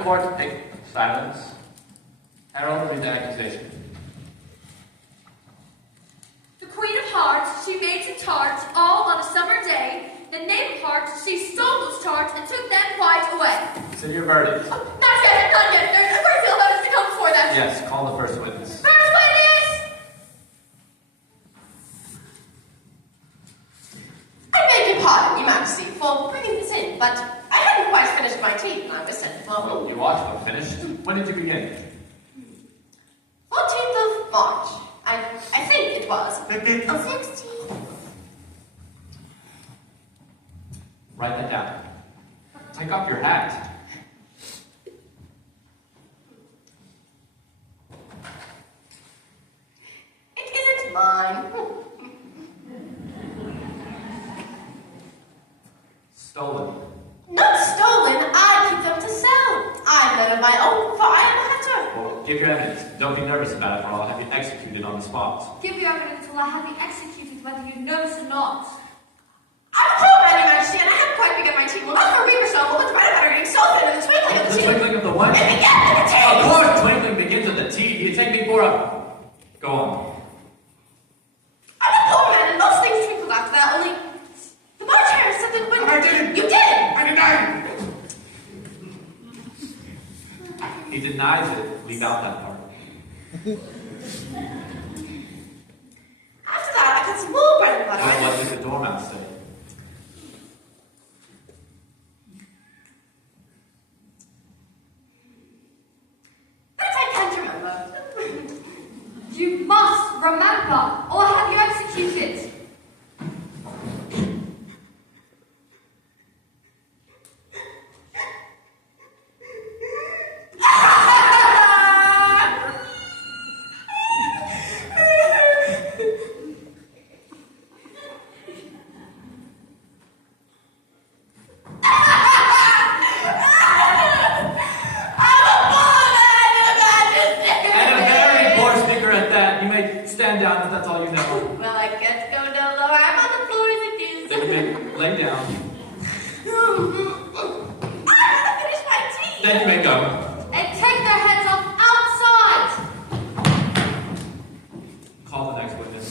the court. Hey, silence. Harold, read the accusation. The Queen of Hearts, she made some tarts all on a summer day. The Knave of Hearts, she stole those tarts and took them quite away. Consider your verdict. Oh, not yet, not yet. There's a great deal of evidence to come before that. Yes, call the first witness. First witness! I beg your pardon, Your Majesty, for bringing this in, but I hadn't quite finished my tea when I was sent for. Oh, you ought to have finished. When did you begin? 14th of March. I think it was. 16th. Write that down. Take off your hat. It isn't mine. Stolen. Not stolen, I keep them to sell. I've none of my own, for I am a hatter. Well, give your evidence. Don't be nervous about it, or I'll have you executed on the spot. Give your evidence till I have you executed, whether you notice or not. I'm a poor man, Your Majesty, and I haven't quite begun my tea. Well, not for a week or so, but what's right about her getting so thin in the twinkling of the The tea. twinkling of the what? It began with the tea! Of course, twinkling begins with the T. You take me for a... Go on. I'm a poor man, and most things twinkled after that, only... The March Hare said that when... I didn't. You did! I denied it. He denies it. Leave out that part. After that, I got some more bread and butter. Well, what did the dormouse say? That I can't remember. You must remember, or have you executed. Stand down if that's all you know. Well, I guess go down lower. I'm on the floor as it is. Then lay down. I'm gonna finish my tea. Then you may go. And take their heads off outside. Call the next witness.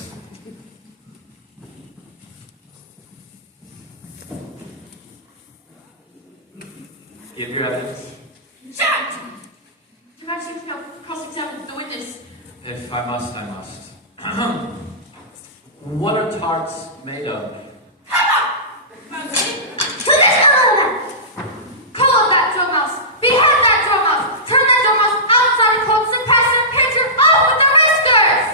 Give your evidence. Jack! You actually can cross-examine the witness. If I must, I must. What are tarts made of? Call up that dormouse. Behead that dormouse. Turn that dormouse outside and coax and press and pinch her off with the whiskers.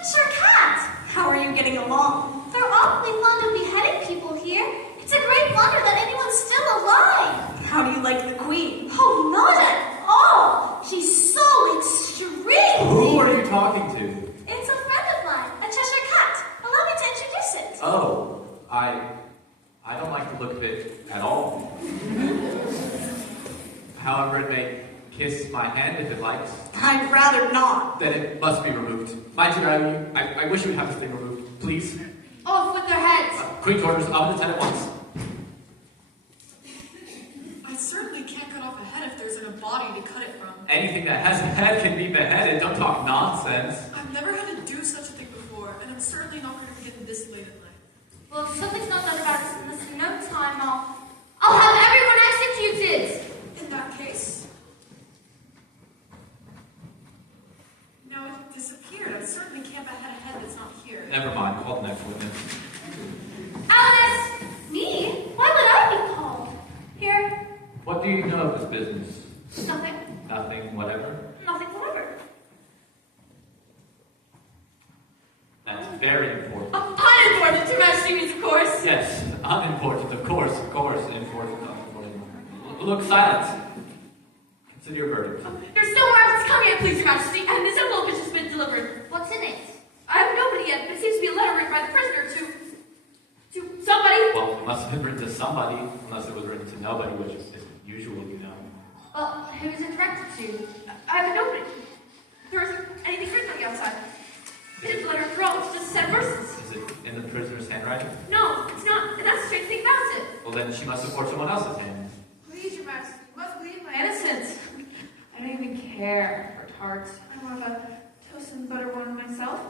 Mr. Cat, how are you getting along? They're awfully fond of beheading people here. It's a great wonder that anyone's still alive. How do you like the Queen? Oh, not at all. She's so extremely... Who are you talking to? It's a friend of mine, a Cheshire Cat. Allow me to introduce it. Oh, I don't like the look of it at all. However, it may kiss my hand if it likes. I'd rather not. Then it must be removed. Mind you, I wish you would have this thing removed, please. Off with their heads. Quick orders, oven the tent at once. I certainly can't cut off a head if there isn't a body to cut it from. Anything that has a head can be beheaded. Don't talk nonsense. I've never had to do such a thing before, and I'm certainly not going to begin this late at night. Well, if something's not done about it in this no time, I'll have everyone executed. In that case... No, it disappeared. I certainly can't behead a head that's not here. Never mind. Call the next witness. Alice! Me? Why would I be called? Here. What do you know of this business? Nothing. Nothing, whatever. Nothing whatever. That's very important. Unimportant to my students, of course. Yes, unimportant, of course, important, unimportant. Look, silence. Consider your verdict. There's no more evidence coming yet, please, Your Majesty, and this envelope has just been delivered. What's in it? I haven't opened it yet, but it seems to be a letter written by the prisoner to somebody. Well, it must have been written to somebody, unless it was written to nobody, which is usual, you know. Well, who is it directed to? I haven't opened it. There isn't anything written on the outside. It is a letter of throat, it's just 7 verses. Is it in the prisoner's handwriting? No, it's not, and that's the strange thing about it. Well, then she must have force someone else's hand. Please, Your Majesty, you must believe my innocence. I don't even care for tarts. I want a toast and butter one myself.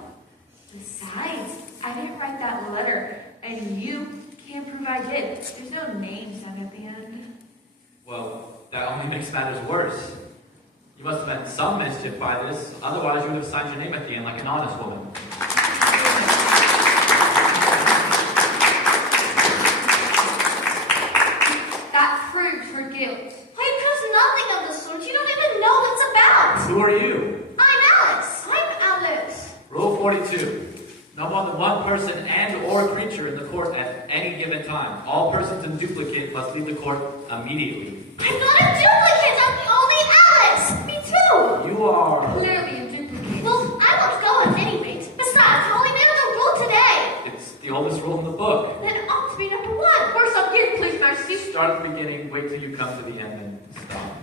Besides, I didn't write that letter, and you can't prove I did. There's no name sent at the end. Well, that only makes matters worse. You must have meant some mischief by this, otherwise you would have signed your name at the end like an honest woman. That proves her guilt. It proves nothing of the sort. You don't even know what it's about. Who are you? I'm Alice. I'm Alice. Rule 42. No more than one person and or creature in the court at any given time. All persons in duplicate must leave the court immediately. I'm not a duplicate. I'm the only Alice. Me too. You are... Clearly a duplicate. Well, I won't go at any rate. Besides, you only made up the rule today. It's the oldest rule in the book. Then it ought to be number one. First up here, please, Majesty. Start at the beginning, wait till you come to the end, and stop.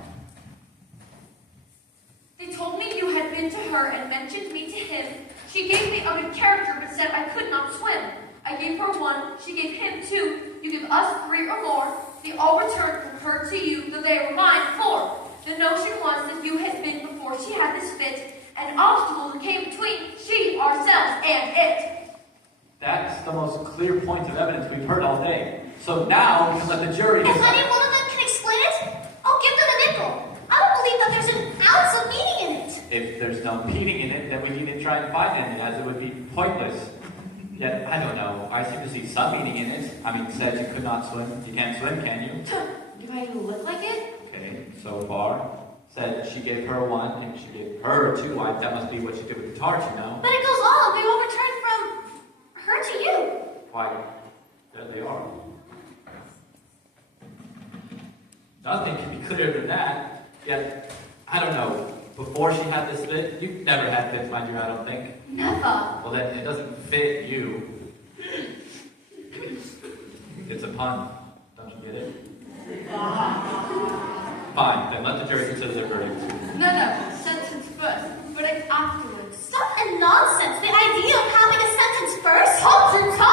They told me you had been to her and mentioned me to him. She gave me a good character, but said I could not swim. I gave her 1, she gave him 2. You give us 3 or more. They all returned from her to you, though they were mine 4. The notion was that you had been before she had this fit, an obstacle that came between she, ourselves, and it. That's the most clear point of evidence we've heard all day. So now we can let the jury If decide. any one of them can explain it, I'll give them a nickel. I don't believe that there's an ounce of meaning in it. If there's no meaning in it, then we needn't try and find any, as it would be pointless. Yet, I don't know, I seem to see some meaning in it. I mean, it says you could not swim. You can't swim, can you? Do I look like it? Okay, so far. Said she gave her 1, and she gave her 2. Why, that must be what she did with the torch, you know? But it goes on. They all returned from her to you. Why, there they are. Nothing can be clearer than that. Yet, I don't know, before she had this fit, you've never had fits, mind you, I don't think. Never. Well, then it doesn't fit you. It's a pun. Don't you get it? Fine, then let the jury consider their verdict. No, sentence first, verdict afterwards. Stuff and nonsense. The idea of having a sentence first. Hold your tongue!